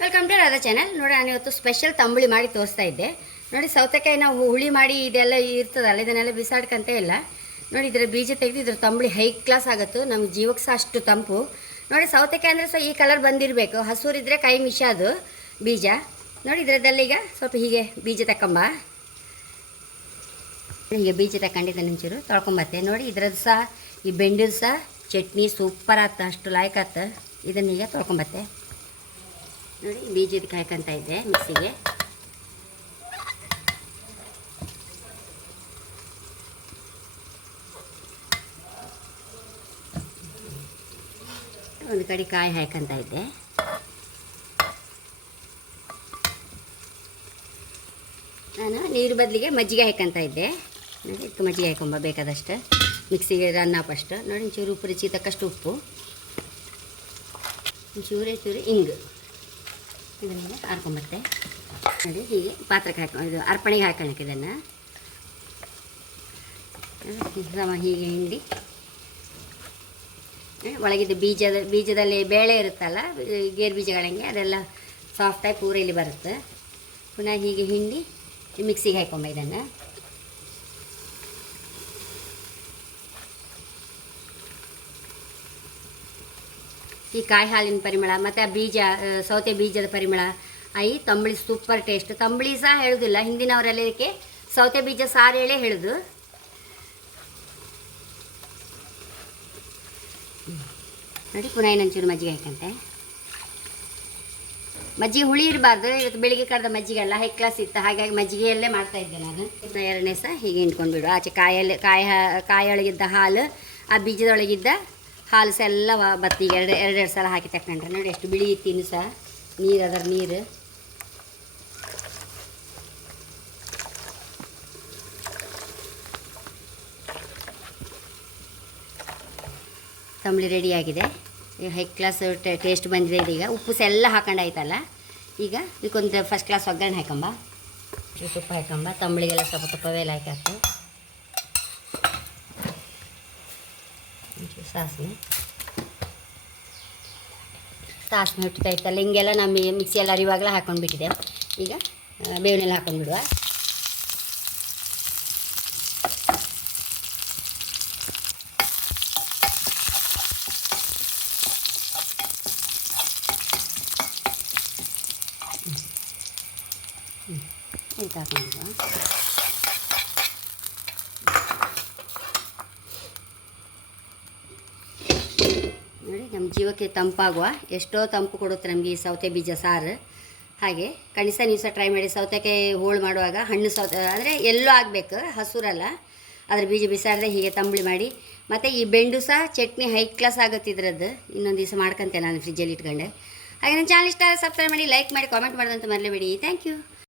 Welcome to Radha channel. ನೋಡಿ, ನಾನು ಇವತ್ತು ಸ್ಪೆಷಲ್ ತಂಬುಳಿ ಮಾಡಿ ತೋರಿಸ್ತಾ ಇದ್ದೆ. ನೋಡಿ, ಸೌತೆಕಾಯಿ ನಾವು ಹುಳಿ ಮಾಡಿ ಇದೆಲ್ಲ ಇರ್ತದಲ್ಲ, ಇದನ್ನೆಲ್ಲ ಬಿಸಾಡ್ಕಂತ ಇಲ್ಲ. ನೋಡಿ, ಇದರ ಬೀಜ ತೆಗೆದು ಇದ್ರ ತಂಬುಳಿ ಹೈ ಕ್ಲಾಸ್ ಆಗುತ್ತೆ. ನಮ್ಗೆ ಜೀವಕ್ಕೆ ಸಹ ಅಷ್ಟು ತಂಪು. ನೋಡಿ, ಸೌತೆಕಾಯಿ ಅಂದರೆ ಸಹ ಈ ಕಲರ್ ಬಂದಿರಬೇಕು. ಹಸೂರಿದ್ರೆ ಕೈ ಮಿಷ ಅದು ಬೀಜ. ನೋಡಿ, ಇದರದ್ದೆಲ್ಲ ಈಗ ಸ್ವಲ್ಪ ಹೀಗೆ ಬೀಜ ತಕೊಂಬ. ಹೀಗೆ ಬೀಜ ತಗೊಂಡಿದ್ದೆ ಒಂಚೂರು ತೊಳ್ಕೊಂಬತ್ತೆ. ನೋಡಿ, ಇದ್ರದ್ದು ಸಹ ಈ ಬೆಂಡದು ಸಹ ಚಟ್ನಿ ಸೂಪರ್ ಆತ, ಅಷ್ಟು ಲಾಯ್ಕ್ ಆತ. ಇದನ್ನೀಗ ತೊಳ್ಕೊಂಬತ್ತೆ. ನೋಡಿ, ಬೀಜದ ಹಾಕಂತ ಇದ್ದೆ ಮಿಕ್ಸಿಗೆ. ಒಂದು ಕಡೆ ಕಾಯಿ ಹಾಕಂತ ಇದ್ದೆ. ನಾನು ನೀರು ಬದಲಿಗೆ ಮಜ್ಜಿಗೆ ಹಾಕಂತ ಇದ್ದೆ. ನೋಡಿ, ಇದಕ್ಕೆ ಮಜ್ಜಿಗೆ ಹಾಕೊಂಬ ಬೇಕಾದಷ್ಟು. ಮಿಕ್ಸಿಗೆ ರನ್ ಫಸ್ಟ್. ನೋಡಿ, ಒಂಚೂರು ಉಪ್ಪು, ರುಚಿ ತಕ್ಕಷ್ಟು ಉಪ್ಪು, ಒಂಚೂರೇ ಹಿಂಗು, ಇದನ್ನೆಲ್ಲ ಹಾರ್ಕೊಂಬತ್ತೆ. ನೋಡಿ, ಹೀಗೆ ಪಾತ್ರಕ್ಕೆ ಇದು ಅರ್ಪಣೆಗೆ ಹಾಕೋಣಕ್ಕೆ ಇದನ್ನು ಹೀಗೆ ಹಿಂಡಿ ಒಳಗಿದ್ದು ಬೀಜದಲ್ಲಿ ಬೇಳೆ ಇರುತ್ತಲ್ಲ, ಗೇರು ಬೀಜಗಳಂಗೆ ಅದೆಲ್ಲ ಸಾಫ್ಟಾಗಿ ಪೂರ ಇಲ್ಲಿ ಬರುತ್ತೆ. ಪುನಃ ಹೀಗೆ ಹಿಂಡಿ ಮಿಕ್ಸಿಗೆ ಹಾಕೊಂಬ ಇದನ್ನು. ಈ ಕಾಯಿ ಹಾಲಿನ ಪರಿಮಳ ಮತ್ತು ಆ ಬೀಜ, ಸೌತೆ ಬೀಜದ ಪರಿಮಳ, ಈ ತಂಬುಳಿ ಸೂಪರ್ ಟೇಸ್ಟ್. ತಂಬುಳಿ ಸಹ ಹೇಳೋದಿಲ್ಲ, ಹಿಂದಿನವರೆಲ್ಲ ಇದಕ್ಕೆ ಸೌತೆ ಬೀಜ ಸಾರು ಹೇಳೇ ಹೇಳೋದು. ನೋಡಿ, ಪುನಃ ಇನ್ನೊಂಚೂರು ಮಜ್ಜಿಗೆ ಹಾಕಂತೆ. ಮಜ್ಜಿಗೆ ಹುಳಿ ಇರಬಾರ್ದು. ಇವತ್ತು ಬೆಳಿಗ್ಗೆ ಕರೆದ ಮಜ್ಜಿಗೆ ಎಲ್ಲ ಹೈ ಕ್ಲಾಸ್ ಇತ್ತು, ಹಾಗಾಗಿ ಮಜ್ಜಿಗೆಯಲ್ಲೇ ಮಾಡ್ತಾಯಿದ್ದೆ ನಾನು. ಎರಡನೇ ಸಹ ಹೀಗೆ ಹಿಂಡ್ಕೊಂಡ್ಬಿಡು. ಆಚೆ ಕಾಯೊಳಗಿದ್ದ ಹಾಲು, ಆ ಬೀಜದೊಳಗಿದ್ದ ಹಾಲು ಸಹ ಎಲ್ಲ ಬತ್ತಿಗೆ ಎರಡೆರಡು ಸಲ ಹಾಕಿ ತಕೊಂಡ್ರೆ ನೋಡಿ ಎಷ್ಟು ಬಿಳಿ ಇತ್ತಿನ್ನು ಸಹ ನೀರು, ಅದರ ನೀರು. ತಂಬುಳಿ ರೆಡಿಯಾಗಿದೆ. ಈಗ ಹೈ ಕ್ಲಾಸ್ ಟೇಸ್ಟ್ ಬಂದಿದೆ. ಇದೀಗ ಉಪ್ಪು ಸಹ ಎಲ್ಲ ಹಾಕೊಂಡಾಯ್ತಲ್ಲ. ಈಗ ಇದಕ್ಕೊಂದು ಫಸ್ಟ್ ಕ್ಲಾಸ್ ಒಗ್ಗರಣೆ ಹಾಕೊಂಬ. ತುಪ್ಪ ಹಾಕೊಂಬ. ತಂಬುಳಿಗೆಲ್ಲ ಸ್ವಲ್ಪ ತುಪ್ಪವೆಲ್ಲ ಹಾಕಿ ಸಾಸಿವೆ ಹುಟ್ಟುತ್ತಾ ಇತ್ತಲ್ಲ, ಹಿಂಗೆಲ್ಲ ನಮ್ಮ ಮಿಕ್ಸಿಯಲ್ಲಿ ಅರಿವಾಗಲೇ ಹಾಕೊಂಡ್ಬಿಟ್ಟಿದೆ. ಈಗ ಬೇವನೆಲ್ಲ ಹಾಕೊಂಡ್ಬಿಡುವ. ಇದು ಹಾಕೊಂಡಿಡುವ. ನೋಡಿ, ನಮ್ಮ ಜೀವಕ್ಕೆ ತಂಪಾಗುವ, ಎಷ್ಟೋ ತಂಪು ಕೊಡುತ್ತೆ ನಮಗೆ ಈ ಸೌತೆ ಬೀಜ ಸಾರು. ಹಾಗೆ ಕನಿಷ್ಠ ನೀವು ಸಹ ಟ್ರೈ ಮಾಡಿ. ಸೌತೆಕಾಯಿ ಹೋಳು ಮಾಡುವಾಗ ಹಣ್ಣು ಅಂದರೆ ಎಲ್ಲೂ ಆಗಬೇಕು, ಹಸುರಲ್ಲ. ಅದ್ರ ಬೀಜ ಬಿಸಾಡದೆ ಹೀಗೆ ತಂಬುಳಿ ಮಾಡಿ. ಮತ್ತು ಈ ಬೆಂಡು ಸಹ ಚಟ್ನಿ ಹೈ ಕ್ಲಾಸ್ ಆಗುತ್ತೆ ಇದ್ರದ್ದು. ಇನ್ನೊಂದು ದಿವಸ ಮಾಡ್ಕೊತೆ ನಾನು ಫ್ರಿಜ್ಜಲ್ಲಿ ಇಟ್ಕೊಂಡೆ. ಹಾಗೆ ನನ್ನ ಚಾನಲ್ ಇಷ್ಟ ಸಬ್ಸ್ಕ್ರೈಬ್ ಮಾಡಿ, ಲೈಕ್ ಮಾಡಿ, ಕಾಮೆಂಟ್ ಮಾಡೋದಂತ ಮರಲೇಬೇಡಿ. Thank you.